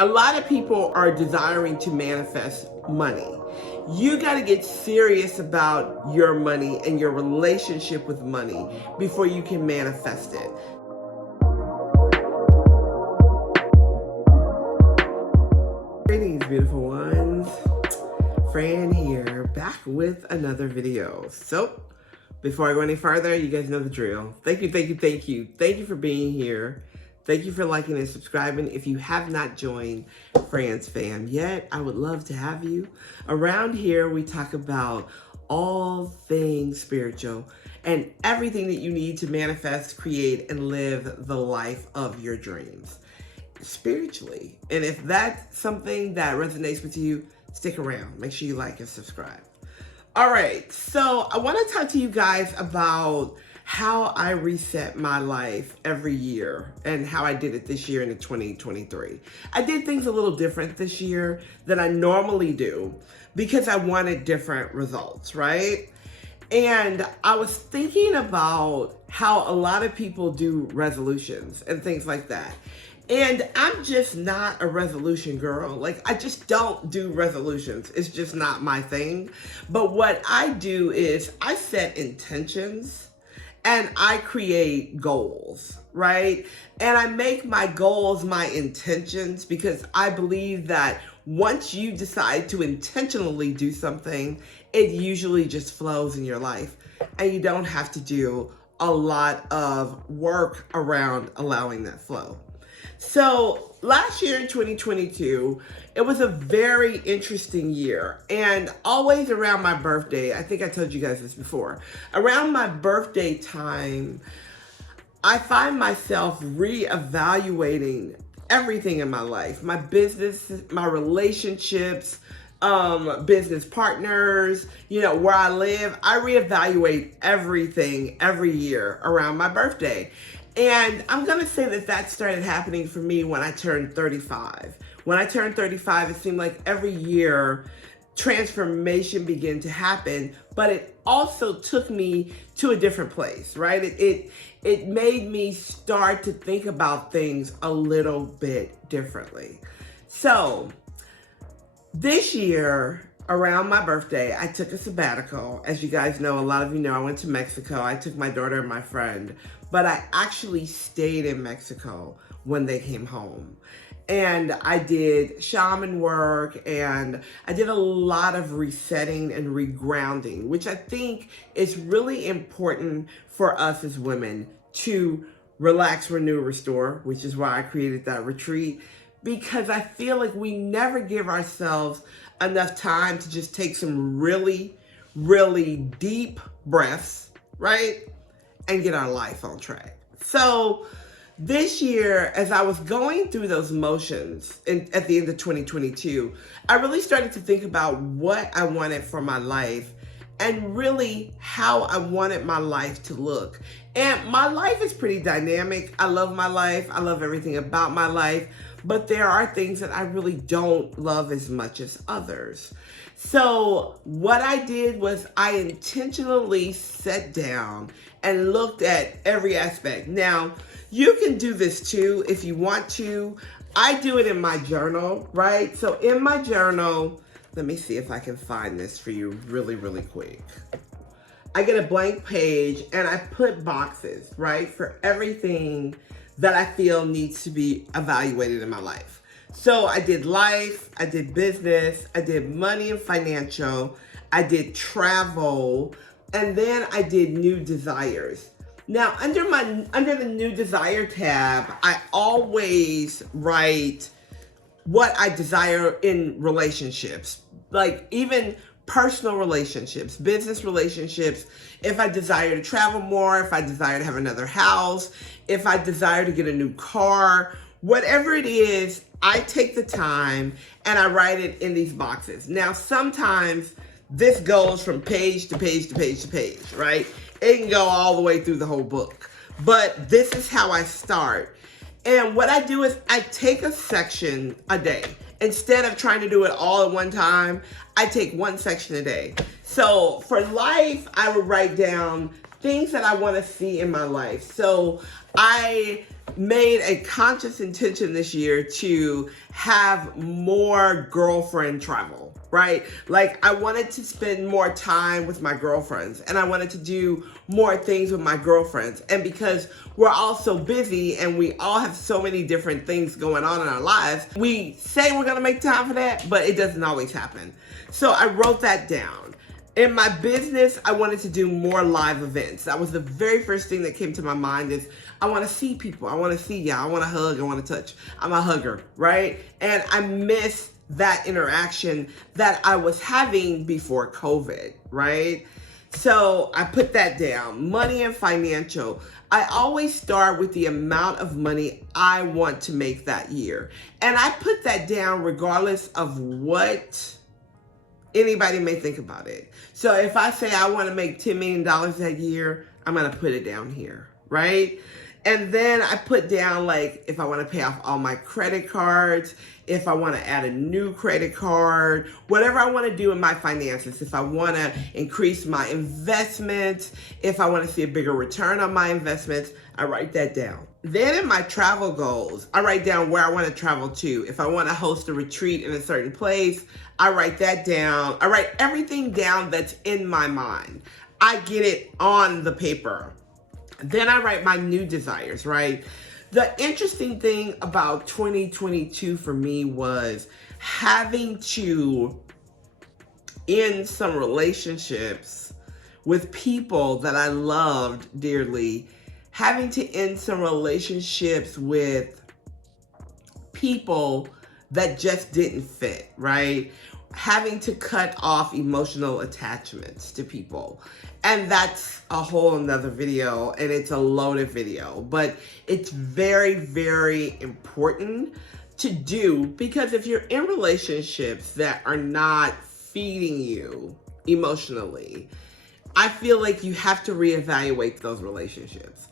A lot of people are desiring to manifest money. You got to get serious about your money and your relationship with money before you can manifest it. Greetings, beautiful ones. Fran here, back with another video. So, before I go any further, you guys know the drill. Thank you. Thank you for being here. Thank you for liking and subscribing. If you have not joined Fran's fam yet, I would love to have you. Around here, we talk about all things spiritual and everything that you need to manifest, create, and live the life of your dreams spiritually. And if that's something that resonates with you, stick around. Make sure you like and subscribe. All right, so I want to talk to you guys about how I reset my life every year and how I did it this year in 2023. I did things a little different this year than I normally do because I wanted different results, right? And I was thinking about how a lot of people do resolutions and things like that. And I'm just not a resolution girl. Like, I just don't do resolutions. It's just not my thing. But what I do is I set intentions and I create goals, right? And I make my goals my intentions because I believe that once you decide to intentionally do something, it usually just flows in your life. And you don't have to do a lot of work around allowing that flow. So last year in 2022, it was a very interesting year, and always around my birthday, I think I told you guys this before, around my birthday time, I find myself reevaluating everything in my life, my business, my relationships, business partners, where I live. I reevaluate everything every year around my birthday. And I'm going to say that started happening for me when I turned 35. When I turned 35, it seemed like every year transformation began to happen, but it also took me to a different place, right? It made me start to think about things a little bit differently. So this year, around my birthday, I took a sabbatical. As you guys know, a lot of you know, I went to Mexico. I took my daughter and my friend, but I actually stayed in Mexico when they came home. And I did shaman work and I did a lot of resetting and regrounding, which I think is really important for us as women to relax, renew, restore, which is why I created that retreat, because I feel like we never give ourselves enough time to just take some really, really deep breaths, right? And get our life on track. So this year, as I was going through those motions at the end of 2022, I really started to think about what I wanted for my life and really how I wanted my life to look. And my life is pretty dynamic. I love my life. I love everything about my life. But there are things that I really don't love as much as others. So what I did was I intentionally sat down and looked at every aspect. Now, you can do this too if you want to. I do it in my journal, right? So in my journal, let me see if I can find this for you really, really quick. I get a blank page and I put boxes, right, for everything that I feel needs to be evaluated in my life. So I did life, I did business, I did money and financial, I did travel, and then I did new desires. Now, under the new desire tab, I always write what I desire in relationships, like even personal relationships, business relationships, if I desire to travel more, if I desire to have another house, if I desire to get a new car, whatever it is, I take the time and I write it in these boxes. Now, sometimes this goes from page to page to page to page, right? It can go all the way through the whole book. But this is how I start. And what I do is I take a section a day. Instead of trying to do it all at one time, I take one section a day. So for life, I would write down things that I want to see in my life. So I made a conscious intention this year to have more girlfriend travel, right? Like I wanted to spend more time with my girlfriends and I wanted to do more things with my girlfriends. And because we're all so busy and we all have so many different things going on in our lives, we say we're gonna make time for that, but it doesn't always happen. So I wrote that down. In my business, I wanted to do more live events. That was the very first thing that came to my mind is I want to see people. I want to see y'all. I want to hug. I want to touch. I'm a hugger, right? And I miss that interaction that I was having before COVID, right? So I put that down. Money and financial. I always start with the amount of money I want to make that year. And I put that down regardless of what anybody may think about it. So if I say I want to make $10 million that year, I'm going to put it down here, right? And then I put down like if I want to pay off all my credit cards, if I want to add a new credit card, whatever I want to do in my finances, if I want to increase my investments, if I want to see a bigger return on my investments, I write that down. Then in my travel goals, I write down where I want to travel to. If I want to host a retreat in a certain place, I write that down. I write everything down that's in my mind. I get it on the paper. Then I write my new desires, right? The interesting thing about 2022 for me was having to end some relationships with people that I loved dearly, having to end some relationships with people that just didn't fit, right? Having to cut off emotional attachments to people. And that's a whole nother video, and it's a loaded video, but it's very, very important to do because if you're in relationships that are not feeding you emotionally, I feel like you have to reevaluate those relationships.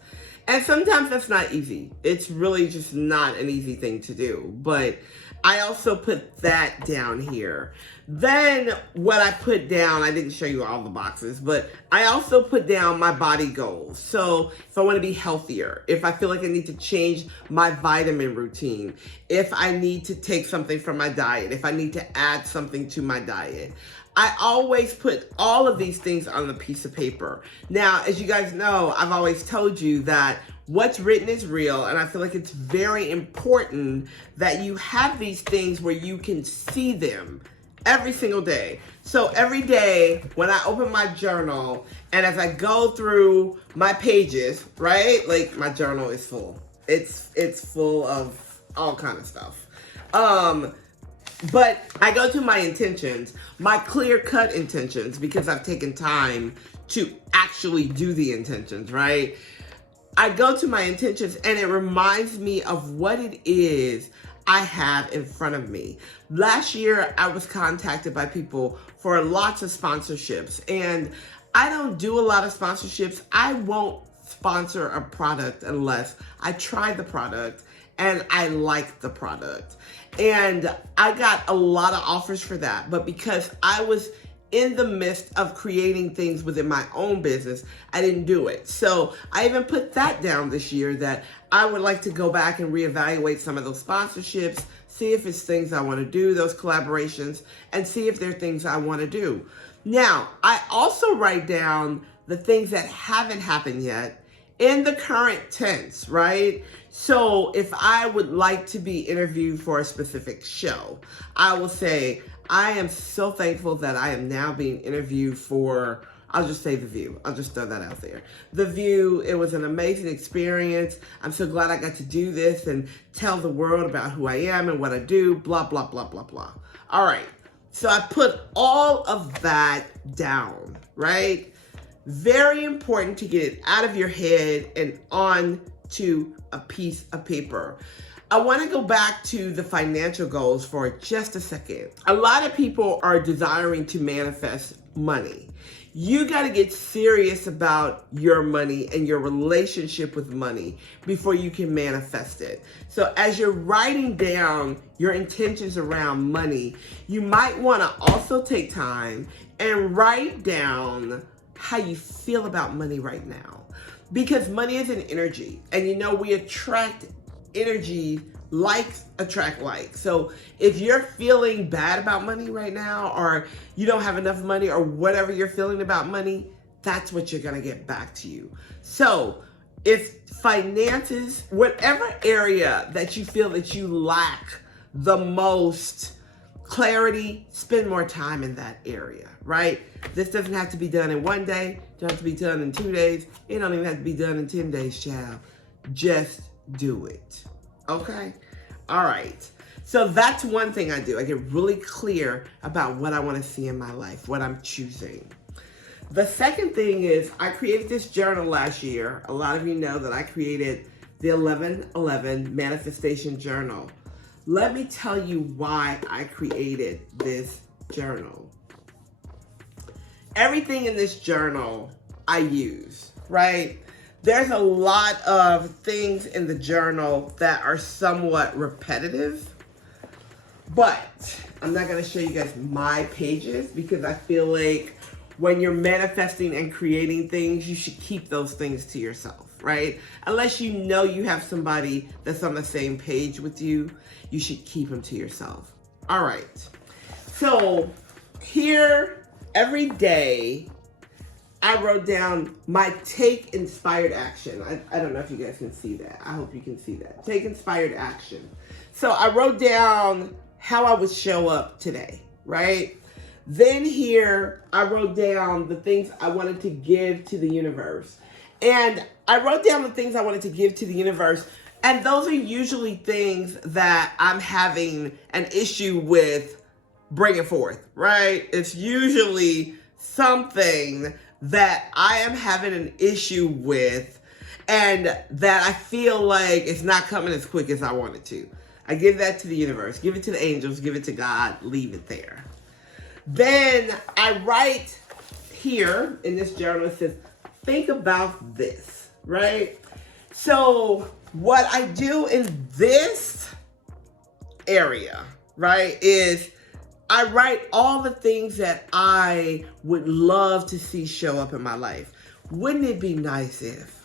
And sometimes that's not easy. It's really just not an easy thing to do, but I also put that down here. Then what I put down, I didn't show you all the boxes, but I also put down my body goals. So if I want to be healthier, if I feel like I need to change my vitamin routine, if I need to take something from my diet, if I need to add something to my diet, I always put all of these things on a piece of paper. Now, as you guys know, I've always told you that what's written is real, and I feel like it's very important that you have these things where you can see them every single day. So every day when I open my journal and as I go through my pages, right? Like my journal is full. It's full of all kind of stuff. But I go to my intentions, my clear-cut intentions, because I've taken time to actually do the intentions, right? I go to my intentions and it reminds me of what it is I have in front of me. Last year, I was contacted by people for lots of sponsorships, and I don't do a lot of sponsorships. I won't sponsor a product unless I try the product and I like the product. And I got a lot of offers for that, but because I was in the midst of creating things within my own business, I didn't do it. So I even put that down this year that I would like to go back and reevaluate some of those sponsorships, see if it's things I want to do, those collaborations, and see if they're things I want to do. Now, I also write down the things that haven't happened yet in the current tense, right? So if I would like to be interviewed for a specific show, I will say, I am so thankful that I am now being interviewed for, I'll just say The View. I'll just throw that out there. The View, it was an amazing experience. I'm so glad I got to do this and tell the world about who I am and what I do, blah, blah, blah, blah, blah. All right, so I put all of that down, right? Very important to get it out of your head and onto a piece of paper. I want to go back to the financial goals for just a second. A lot of people are desiring to manifest money. You got to get serious about your money and your relationship with money before you can manifest it. So as you're writing down your intentions around money, you might want to also take time and write down how you feel about money right now. Because money is an energy, and you know we attract energy, likes attract likes. So if you're feeling bad about money right now, or you don't have enough money, or whatever you're feeling about money, that's what you're gonna get back to you. So if finances, whatever area that you feel that you lack the most clarity, spend more time in that area, right? This doesn't have to be done in 1 day. It doesn't have to be done in 2 days. It don't even have to be done in 10 days, child. Just do it, okay? All right. So that's one thing I do. I get really clear about what I want to see in my life, what I'm choosing. The second thing is I created this journal last year. A lot of you know that I created the 1111 Manifestation Journal. Let me tell you why I created this journal. Everything in this journal I use, right? There's a lot of things in the journal that are somewhat repetitive, but I'm not going to show you guys my pages because I feel like when you're manifesting and creating things, you should keep those things to yourself, right? Unless you know you have somebody that's on the same page with you, you should keep them to yourself. All right. So here, every day, I wrote down my take inspired action. I don't know if you guys can see that. I hope you can see that. Take inspired action. So I wrote down how I would show up today, right? Then here, I wrote down the things I wanted to give to the universe. And I wrote down the things I wanted to give to the universe. And those are usually things that I'm having an issue with bringing forth, right? It's usually something that I am having an issue with and that I feel like it's not coming as quick as I want it to. I give that to the universe, give it to the angels, give it to God, leave it there. Then I write here in this journal, it says, think about this, right? So what I do in this area, right, is I write all the things that I would love to see show up in my life. Wouldn't it be nice if?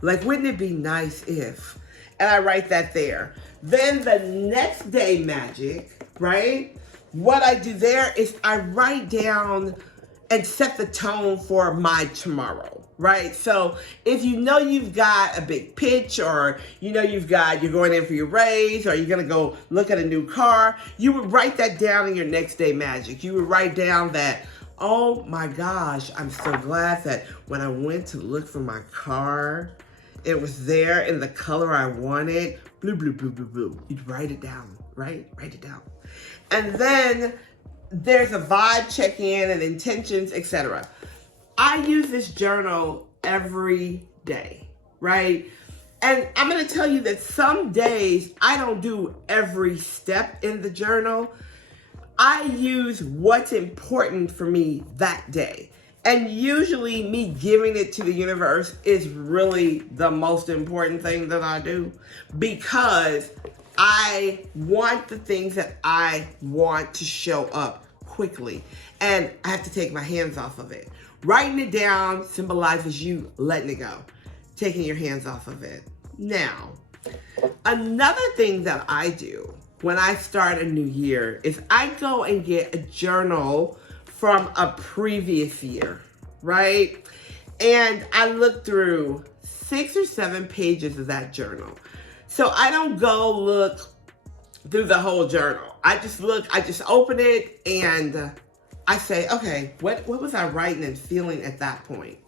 Like, wouldn't it be nice if? And I write that there. Then the next day magic, right? What I do there is I write down and set the tone for my tomorrow, right? So if you know you've got a big pitch, or you know you're going in for your raise, or you're gonna go look at a new car, you would write that down in your next day magic. You would write down that, oh my gosh, I'm so glad that when I went to look for my car, it was there in the color I wanted, blue, blue, blue, blue, blue. You'd write it down, right? Write it down. And then there's a vibe check-in and intentions, etc. I use this journal every day, right? And I'm going to tell you that some days I don't do every step in the journal. I use what's important for me that day. And usually me giving it to the universe is really the most important thing that I do, because I want the things that I want to show up quickly, and I have to take my hands off of it. Writing it down symbolizes you letting it go, taking your hands off of it. Now, another thing that I do when I start a new year is I go and get a journal from a previous year, right? And I look through 6 or 7 pages of that journal. So I don't go look through the whole journal. I just open it and I say, okay, what was I writing and feeling at that point?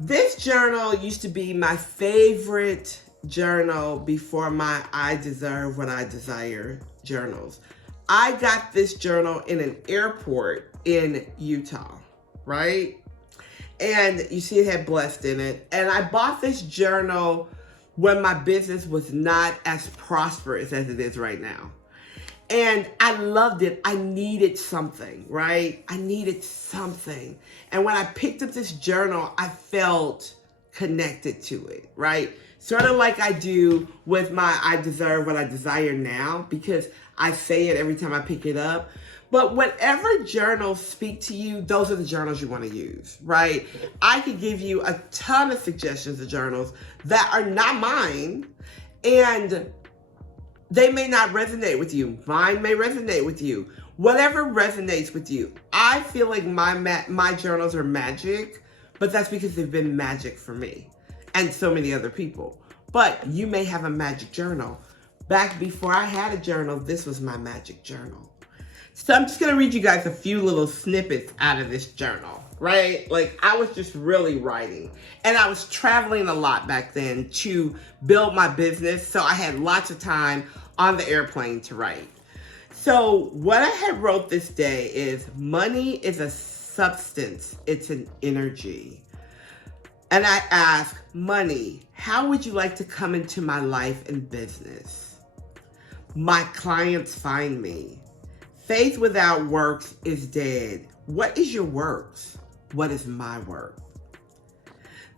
This journal used to be my favorite journal before my I Deserve What I Desire journals. I got this journal in an airport in Utah, right? And you see it had blessed in it. And I bought this journal when my business was not as prosperous as it is right now. And I loved it. I needed something, right? I needed something. And when I picked up this journal, I felt connected to it, right? Sort of like I do with my I Deserve What I Desire now, because I say it every time I pick it up. But whatever journals speak to you, those are the journals you want to use, right? I could give you a ton of suggestions of journals that are not mine, and they may not resonate with you. Mine may resonate with you. Whatever resonates with you. I feel like my journals are magic, but that's because they've been magic for me and so many other people. But you may have a magic journal. Back before I had a journal, this was my magic journal. So I'm just going to read you guys a few little snippets out of this journal, right? Like, I was just really writing. And I was traveling a lot back then to build my business. So I had lots of time on the airplane to write. So what I had wrote this day is, money is a substance. It's an energy. And I asked, money, how would you like to come into my life and business? My clients find me. Faith without works is dead. What is your works? What is my work?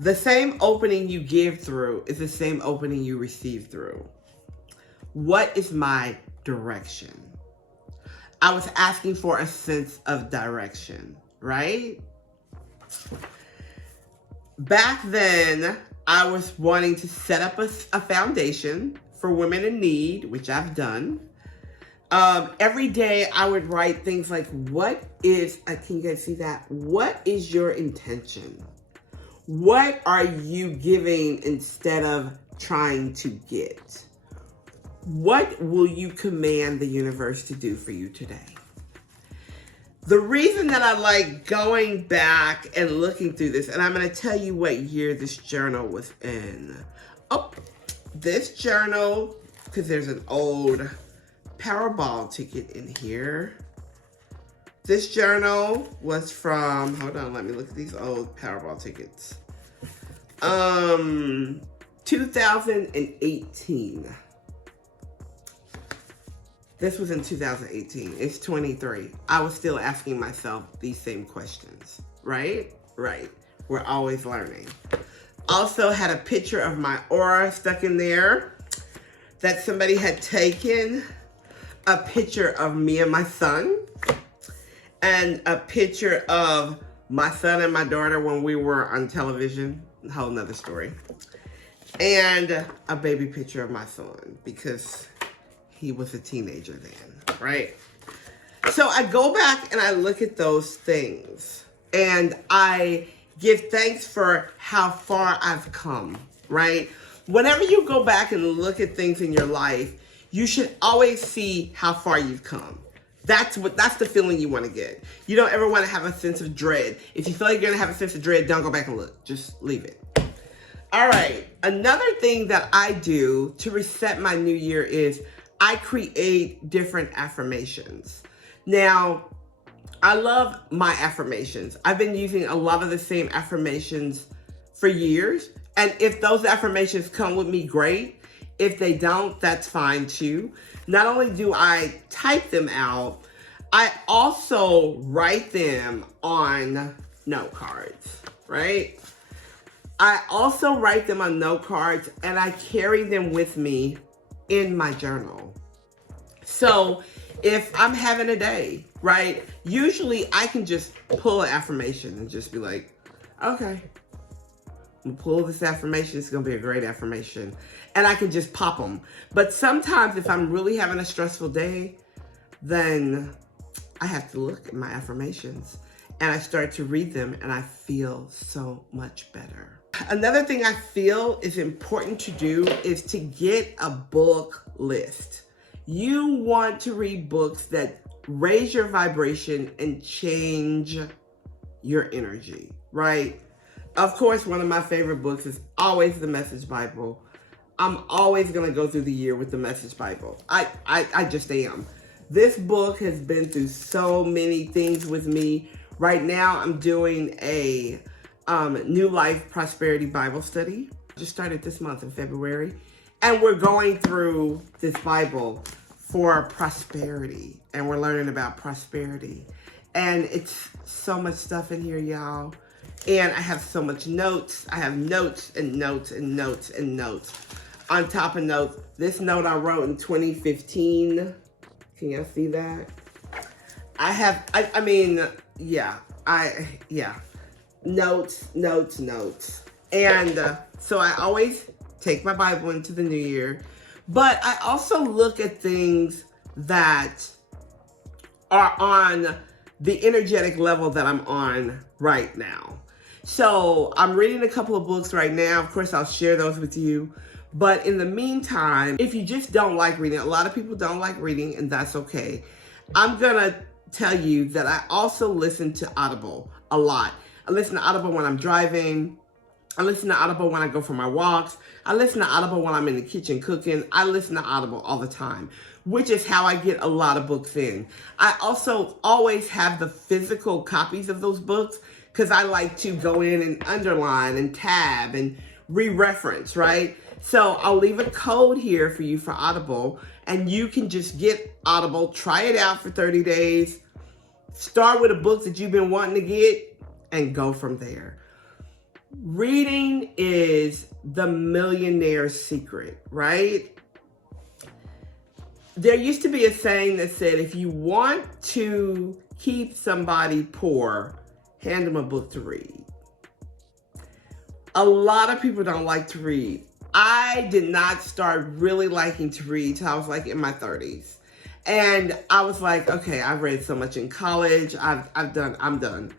The same opening you give through is the same opening you receive through. What is my direction? I was asking for a sense of direction, right? Back then, I was wanting to set up a foundation for women in need, which I've done. Every day I would write things like, can you guys see that? What is your intention? What are you giving instead of trying to get? What will you command the universe to do for you today? The reason that I like going back and looking through this, and I'm going to tell you what year this journal was in. Oh, this journal, because there's an old Powerball ticket in here. This journal was from, hold on, let me look at these old Powerball tickets. 2018. This was in 2018. It's 23. I was still asking myself these same questions, right? Right. We're always learning. Also had a picture of my aura stuck in there that somebody had taken. A picture of me and my son, and a picture of my son and my daughter when we were on television, a whole nother story, and a baby picture of my son because he was a teenager then, right? So I go back and I look at those things and I give thanks for how far I've come, right? Whenever you go back and look at things in your life, you should always see how far you've come. That's the feeling you want to get. You don't ever want to have a sense of dread. If you feel like you're going to have a sense of dread, don't go back and look. Just leave it. All right. Another thing that I do to reset my new year is I create different affirmations. Now, I love my affirmations. I've been using a lot of the same affirmations for years. And if those affirmations come with me, great. If they don't, that's fine too. Not only do I type them out, I also write them on note cards, right? I also write them on note cards and I carry them with me in my journal. So if I'm having a day, right? Usually I can just pull an affirmation and just be like, okay, I'm gonna pull this affirmation. It's gonna be a great affirmation. And I can just pop them. But sometimes if I'm really having a stressful day, then I have to look at my affirmations and I start to read them and I feel so much better. Another thing I feel is important to do is to get a book list. You want to read books that raise your vibration and change your energy, right? Of course, one of my favorite books is always the Message Bible. I'm always going to go through the year with the Message Bible. I just am. This book has been through so many things with me. Right now, I'm doing a New Life Prosperity Bible study. Just started this month in February. And we're going through this Bible for prosperity. And we're learning about prosperity. And it's so much stuff in here, y'all. And I have so much notes. I have notes and notes and notes and notes. On top of notes, this note I wrote in 2015. Can y'all see that? I mean, yeah, notes. And so I always take my Bible into the new year, but I also look at things that are on the energetic level that I'm on right now. So I'm reading a couple of books right now. Of course, I'll share those with you. But in the meantime, if you just don't like reading, a lot of people don't like reading, and that's okay. I'm gonna tell you that I also listen to Audible a lot. I listen to Audible when I'm driving. I listen to Audible when I go for my walks. I listen to Audible when I'm in the kitchen cooking. I listen to Audible all the time, which is how I get a lot of books in. I also always have the physical copies of those books because I like to go in and underline and tab and re-reference, right? So I'll leave a code here for you for Audible, and you can just get Audible, try it out for 30 days, start with a book that you've been wanting to get, and go from there. Reading is the millionaire's secret, right? There used to be a saying that said, if you want to keep somebody poor, hand them a book to read. A lot of people don't like to read. I did not start really liking to read till I was like in my 30s. And I was like, okay, I've read so much in college. I'm done.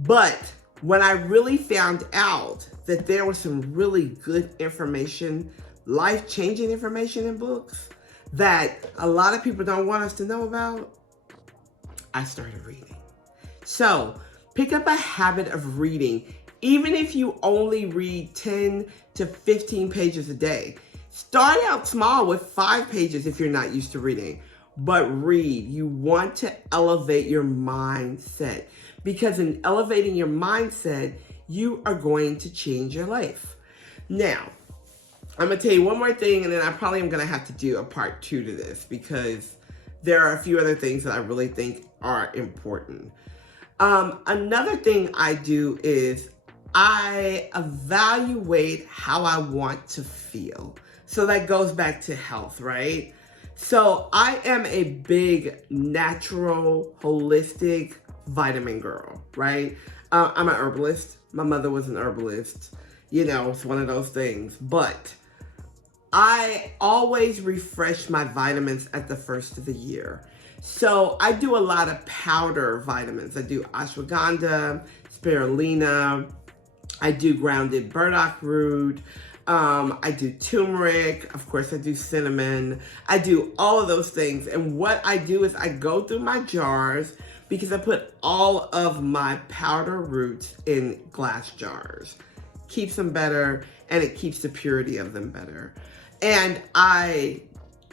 But when I really found out that there was some really good information, life-changing information in books that a lot of people don't want us to know about, I started reading. So pick up a habit of reading. Even if you only read 10 to 15 pages a day, start out small with 5 pages if you're not used to reading, but read. You want to elevate your mindset, because in elevating your mindset, you are going to change your life. Now, I'm gonna tell you one more thing, and then I probably am gonna have to do a part 2 to this because there are a few other things that I really think are important. Another thing I do is I evaluate how I want to feel. So that goes back to health, right? So I am a big natural, holistic vitamin girl, right? I'm an herbalist. My mother was an herbalist. You know, it's one of those things. But I always refresh my vitamins at the first of the year. So I do a lot of powder vitamins. I do ashwagandha, spirulina. I do grounded burdock root. I do turmeric. Of course, I do cinnamon. I do all of those things. And what I do is I go through my jars, because I put all of my powder roots in glass jars. Keeps them better, and it keeps the purity of them better. And I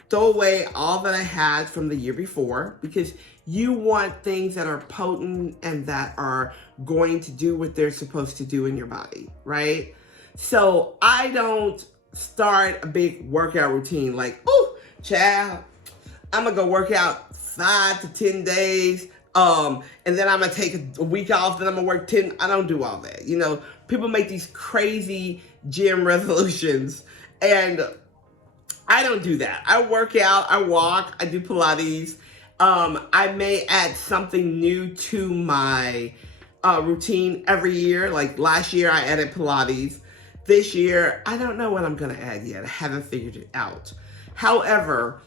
throw away all that I had from the year before, because you want things that are potent and that are going to do what they're supposed to do in your body, right? So I don't start a big workout routine like, oh, child, I'm gonna go work out 5 to 10 days. And then I'm gonna take a week off, then I'm gonna work 10. I don't do all that. You know, people make these crazy gym resolutions, and I don't do that. I work out, I walk, I do Pilates. I may add something new to my routine every year. Like last year, I added Pilates. This year, I don't know what I'm gonna add yet. I haven't figured it out. However,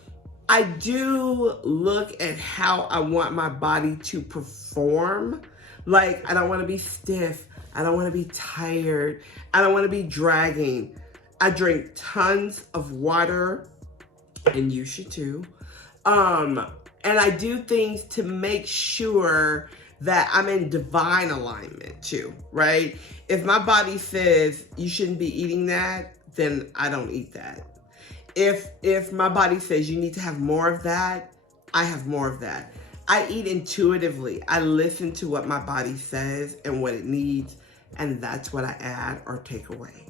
I do look at how I want my body to perform. Like, I don't want to be stiff. I don't want to be tired. I don't want to be dragging. I drink tons of water, and you should too. And I do things to make sure that I'm in divine alignment too, right? If my body says you shouldn't be eating that, then I don't eat that. If my body says you need to have more of that, I have more of that. I eat intuitively. I listen to what my body says and what it needs, and that's what I add or take away.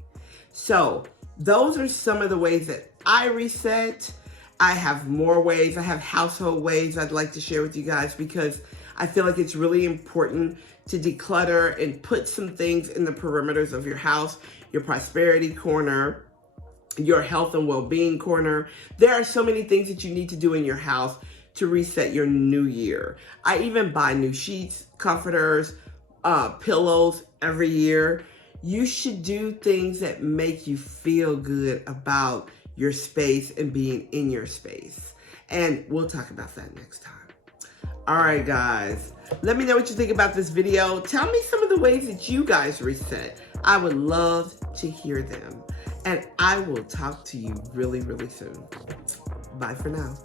So those are some of the ways that I reset. I have more ways. I have household ways I'd like to share with you guys, because I feel like it's really important to declutter and put some things in the perimeters of your house, your prosperity corner, your health and well-being corner. There are so many things that you need to do in your house. to reset your new year. I even buy new sheets, comforters, pillows every year. You should do things that make you feel good about your space and being in your space. And we'll talk about that next time. All right, guys. Let me know what you think about this video. Tell me some of the ways that you guys reset. I would love to hear them. And I will talk to you really, really soon. Bye for now.